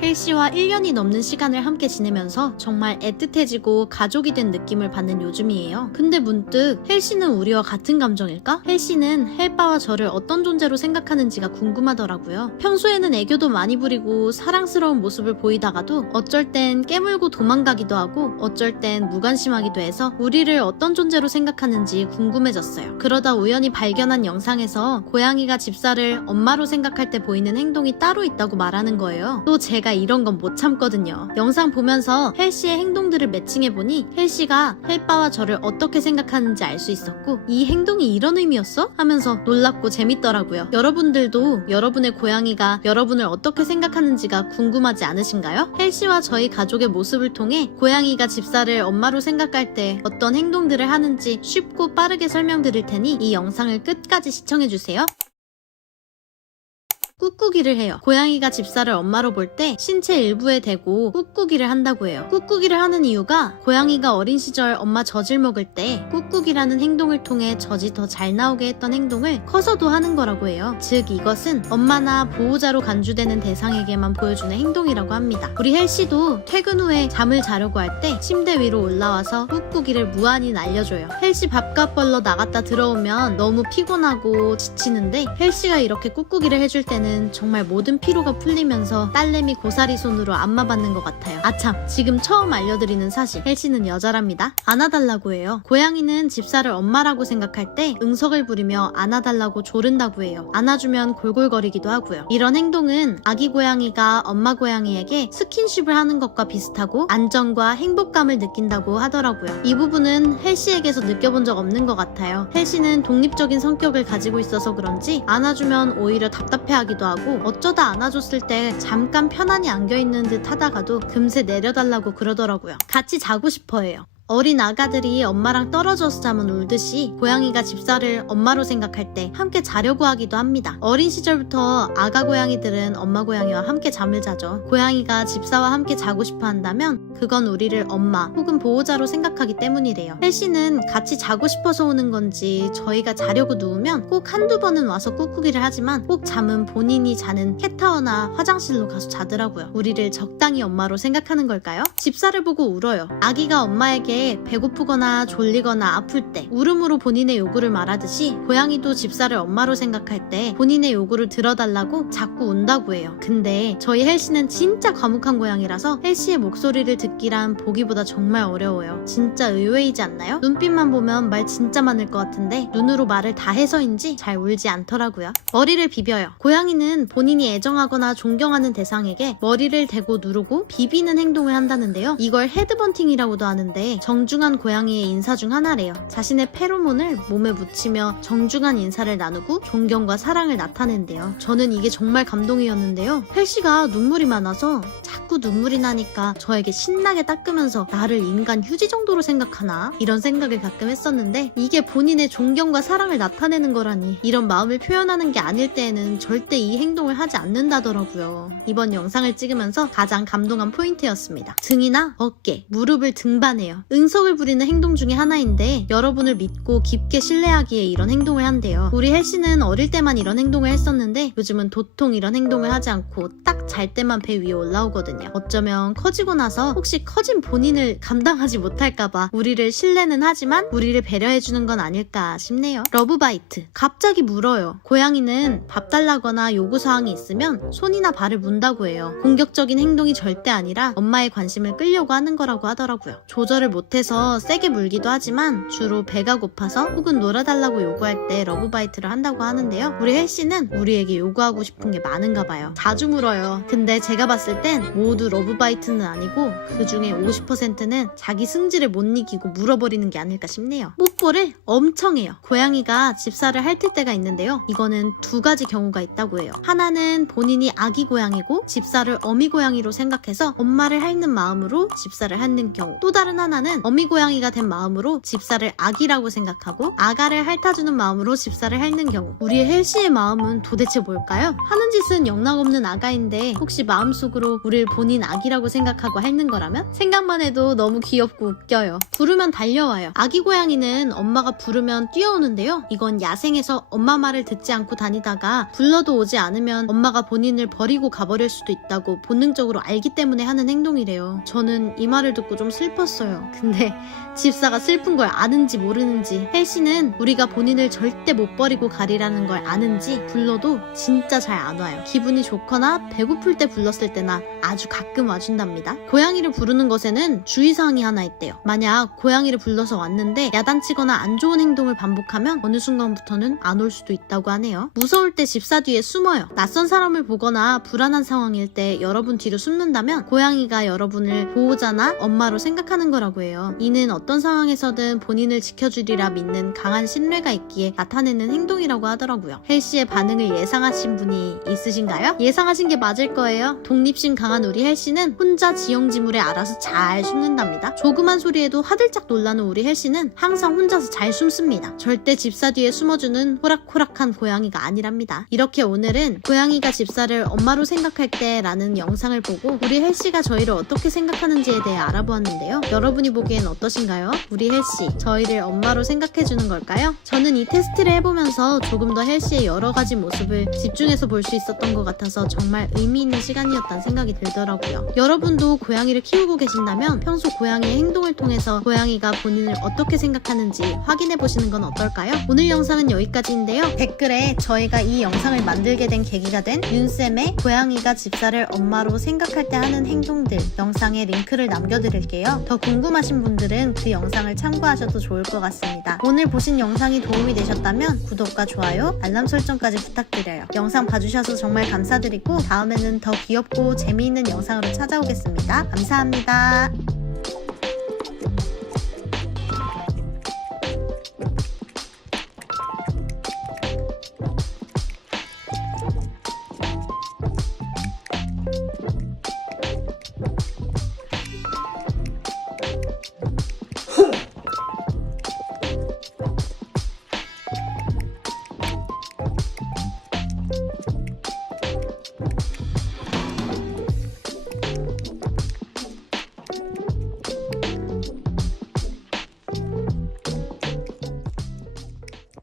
헬씨와 1년이 넘는 시간을 함께 지내면서 정말 애틋해지고 가족이 된 느낌을 받는 요즘이에요. 근데 문득 헬씨는 우리와 같은 감정일까? 헬씨는 헬바와 저를 어떤 존재로 생각하는지가 궁금하더라고요. 평소에는 애교도 많이 부리고 사랑스러운 모습을 보이다가도 어쩔 땐 깨물고 도망가기도 하고 어쩔 땐 무관심하기도 해서 우리를 어떤 존재로 생각하는지 궁금해졌어요. 그러다 우연히 발견한 영상에서 고양이가 집사를 엄마로 생각할 때 보이는 행동이 따로 있다고 말하는 거예요. 또 제가 이런 건 못 참거든요. 영상 보면서 헬씨의 행동들을 매칭해보니 헬씨가 헬바와 저를 어떻게 생각하는지 알 수 있었고 이 행동이 이런 의미였어? 하면서 놀랍고 재밌더라고요. 여러분들도 여러분의 고양이가 여러분을 어떻게 생각하는지가 궁금하지 않으신가요? 헬씨와 저희 가족의 모습을 통해 고양이가 집사를 엄마로 생각할 때 어떤 행동들을 하는지 쉽고 빠르게 설명드릴 테니 이 영상을 끝까지 시청해주세요. 꾹꾹이를 해요. 고양이가 집사를 엄마로 볼 때 신체 일부에 대고 꾹꾹이를 한다고 해요. 꾹꾹이를 하는 이유가 고양이가 어린 시절 엄마 젖을 먹을 때 꾹꾹이라는 행동을 통해 젖이 더 잘 나오게 했던 행동을 커서도 하는 거라고 해요. 즉 이것은 엄마나 보호자로 간주되는 대상에게만 보여주는 행동이라고 합니다. 우리 헬씨도 퇴근 후에 잠을 자려고 할 때 침대 위로 올라와서 꾹꾹이를 무한히 날려줘요. 헬씨 밥값 벌러 나갔다 들어오면 너무 피곤하고 지치는데 헬씨가 이렇게 꾹꾹이를 해줄 때는 정말 모든 피로가 풀리면서 딸내미 고사리 손으로 안마받는 것 같아요. 아참, 지금 처음 알려드리는 사실, 헬씨는 여자랍니다. 안아달라고 해요. 고양이는 집사를 엄마라고 생각할 때 응석을 부리며 안아달라고 조른다고 해요. 안아주면 골골거리기도 하고요. 이런 행동은 아기 고양이가 엄마 고양이에게 스킨십을 하는 것과 비슷하고 안정과 행복감을 느낀다고 하더라고요. 이 부분은 헬씨에게서 느껴본 적 없는 것 같아요. 헬씨는 독립적인 성격을 가지고 있어서 그런지 안아주면 오히려 답답해하기도 하고 어쩌다 안아줬을 때 잠깐 편안히 안겨있는 듯 하다가도 금세 내려달라고 그러더라고요. 같이 자고 싶어 해요. 어린 아가들이 엄마랑 떨어져서 자면 울듯이 고양이가 집사를 엄마로 생각할 때 함께 자려고 하기도 합니다. 어린 시절부터 아가 고양이들은 엄마 고양이와 함께 잠을 자죠. 고양이가 집사와 함께 자고 싶어 한다면 그건 우리를 엄마 혹은 보호자로 생각하기 때문이래요. 헬씨는 같이 자고 싶어서 오는 건지 저희가 자려고 누우면 꼭 한두 번은 와서 꾹꾹이를 하지만 꼭 잠은 본인이 자는 캣타워나 화장실로 가서 자더라고요. 우리를 적당히 엄마로 생각하는 걸까요? 집사를 보고 울어요. 아기가 엄마에게 배고프거나 졸리거나 아플 때 울음으로 본인의 요구를 말하듯이 고양이도 집사를 엄마로 생각할 때 본인의 요구를 들어달라고 자꾸 운다고 해요. 근데 저희 헬씨는 진짜 과묵한 고양이라서 헬씨의 목소리를 듣기란 보기보다 정말 어려워요. 진짜 의외이지 않나요? 눈빛만 보면 말 진짜 많을 것 같은데 눈으로 말을 다 해서인지 잘 울지 않더라고요. 머리를 비벼요. 고양이는 본인이 애정하거나 존경하는 대상에게 머리를 대고 누르고 비비는 행동을 한다는데요. 이걸 헤드번팅이라고도 하는데 정중한 고양이의 인사 중 하나래요. 자신의 페로몬을 몸에 묻히며 정중한 인사를 나누고 존경과 사랑을 나타낸대요. 저는 이게 정말 감동이었는데요. 헬씨가 눈물이 많아서 자꾸 눈물이 나니까 저에게 신나게 닦으면서 나를 인간 휴지 정도로 생각하나? 이런 생각을 가끔 했었는데 이게 본인의 존경과 사랑을 나타내는 거라니 이런 마음을 표현하는 게 아닐 때에는 절대 이 행동을 하지 않는다더라고요. 이번 영상을 찍으면서 가장 감동한 포인트였습니다. 등이나 어깨, 무릎을 등반해요. 응석을 부리는 행동 중에 하나인데 여러분을 믿고 깊게 신뢰하기에 이런 행동을 한대요. 우리 헬씨는 어릴 때만 이런 행동을 했었는데 요즘은 도통 이런 행동을 하지 않고 딱 잘 때만 배 위에 올라오거든요. 어쩌면 커지고 나서 혹시 커진 본인을 감당하지 못할까봐 우리를 신뢰는 하지만 우리를 배려해주는 건 아닐까 싶네요. 러브바이트. 갑자기 물어요. 고양이는 밥 달라거나 요구사항이 있으면 손이나 발을 문다고 해요. 공격적인 행동이 절대 아니라 엄마의 관심을 끌려고 하는 거라고 하더라고요. 조절을 못해서 세게 물기도 하지만 주로 배가 고파서 혹은 놀아달라고 요구할 때 러브바이트를 한다고 하는데요. 우리 헬씨는 우리에게 요구하고 싶은 게 많은가 봐요. 자주 물어요. 근데 제가 봤을 땐 모두 러브바이트는 아니고 그 중에 50%는 자기 승질을 못 이기고 물어버리는 게 아닐까 싶네요. 뽀뽀를 엄청 해요. 고양이가 집사를 핥을 때가 있는데요. 이거는 두 가지 경우가 있다고 해요. 하나는 본인이 아기 고양이고 집사를 어미 고양이로 생각해서 엄마를 핥는 마음으로 집사를 핥는 경우. 또 다른 하나는 어미 고양이가 된 마음으로 집사를 아기라고 생각하고 아가를 핥아주는 마음으로 집사를 핥는 경우. 우리의 헬씨의 마음은 도대체 뭘까요? 하는 짓은 영락없는 아가인데 혹시 마음속으로 우릴 본인 아기라고 생각하고 핥는 거라면? 생각만 해도 너무 귀엽고 웃겨요. 부르면 달려와요. 아기 고양이는 엄마가 부르면 뛰어오는데요. 이건 야생에서 엄마 말을 듣지 않고 다니다가 불러도 오지 않으면 엄마가 본인을 버리고 가버릴 수도 있다고 본능적으로 알기 때문에 하는 행동이래요. 저는 이 말을 듣고 좀 슬펐어요. 근데 집사가 슬픈 걸 아는지 모르는지 헬씨는 우리가 본인을 절대 못 버리고 가리라는 걸 아는지 불러도 진짜 잘 안 와요. 기분이 좋거나 배고플 때 불렀을 때나 아주 가끔 와준답니다. 고양이를 부르는 것에는 주의사항이 하나 있대요. 만약 고양이를 불러서 왔는데 야단치거나 안 좋은 행동을 반복하면 어느 순간부터는 안 올 수도 있다고 하네요. 무서울 때 집사 뒤에 숨어요. 낯선 사람을 보거나 불안한 상황일 때 여러분 뒤로 숨는다면 고양이가 여러분을 보호자나 엄마로 생각하는 거라고 해요. 이는 어떤 상황에서든 본인을 지켜주리라 믿는 강한 신뢰가 있기에 나타내는 행동이라고 하더라고요. 헬씨의 반응을 예상하신 분이 있으신가요? 예상하신 게 맞을 거예요. 독립심 강한 우리 헬씨는 혼자 지형지물에 알아서 잘 숨는답니다. 조그만 소리에도 화들짝 놀라는 우리 헬씨는 항상 혼자서 잘 숨습니다. 절대 집사 뒤에 숨어주는 호락호락한 고양이가 아니랍니다. 이렇게 오늘은 고양이가 집사를 엄마로 생각할 때 라는 영상을 보고 우리 헬씨가 저희를 어떻게 생각하는지에 대해 알아보았는데요. 여러분이 보기엔 어떠신가요? 우리 헬씨, 저희를 엄마로 생각해주는 걸까요? 저는 이 테스트를 해보면서 조금 더 헬씨의 여러 가지 모습을 집중해서 볼 수 있었던 것 같아서 정말 의미 있는 시간이었다는 생각이 들더라고요. 여러분도 고양이를 키우고 계신다면 평소 고양이의 행동을 통해서 고양이가 본인을 어떻게 생각하는지 확인해보시는 건 어떨까요? 오늘 영상은 여기까지인데요. 댓글에 저희가 이 영상을 만들게 된 계기가 된 윤쌤의 고양이가 집사를 엄마로 생각할 때 하는 행동들 영상에 링크를 남겨드릴게요. 더 궁금하신 분들은 그 영상을 참고하셔도 좋을 것 같습니다. 오늘 보신 영상이 도움이 되셨다면 구독과 좋아요, 알람 설정까지 부탁드려요. 영상 봐주셔서 정말 감사드리고 다음에는 더 귀엽고 재미있는 영상으로 찾아오겠습니다. 감사합니다.